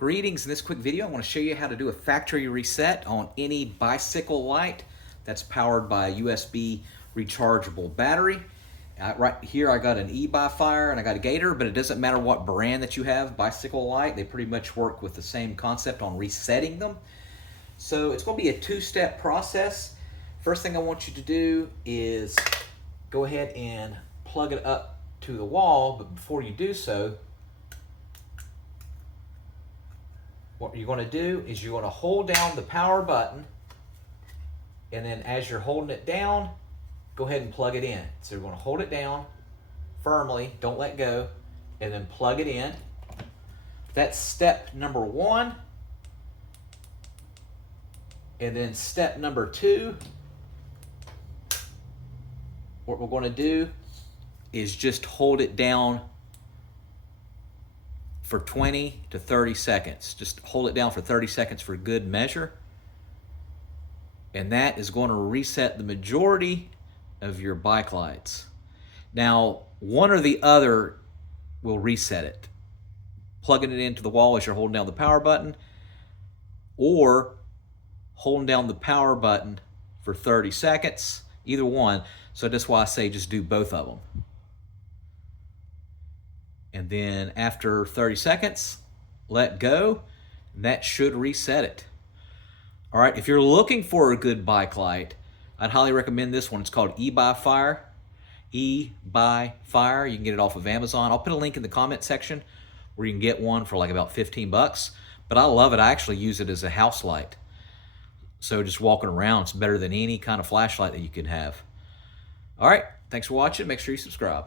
Greetings. In this quick video, I want to show you how to do a factory reset on any bicycle light that's powered by a USB rechargeable battery. Right here I got an e-bi-fire and I got a Gator, but it doesn't matter what brand that you have, bicycle light, they pretty much work with the same concept on resetting them. So it's going to be a two-step process. First thing I want you to do is go ahead and plug it up to the wall, but before you do so, what you're going to do is you're going to hold down the power button, and then as you're holding it down, go ahead and plug it in. So you're going to hold it down firmly, don't let go, and then plug it in. That's step number one. And then step number two, what we're going to do is just hold it down for 20 to 30 seconds. Just hold it down for 30 seconds for good measure. And that is going to reset the majority of your bike lights. Now, one or the other will reset it. Plugging it into the wall as you're holding down the power button, or holding down the power button for 30 seconds, either one. So that's why I say just do both of them. And then after 30 seconds, let go, and that should reset it. All right, if you're looking for a good bike light, I'd highly recommend this one. It's called e-bi-fire. E-bi-fire. You can get it off of Amazon. I'll put a link in the comment section where you can get one for like about 15 bucks. But I love it. I actually use it as a house light. So just walking around, it's better than any kind of flashlight that you can have. All right, thanks for watching. Make sure you subscribe.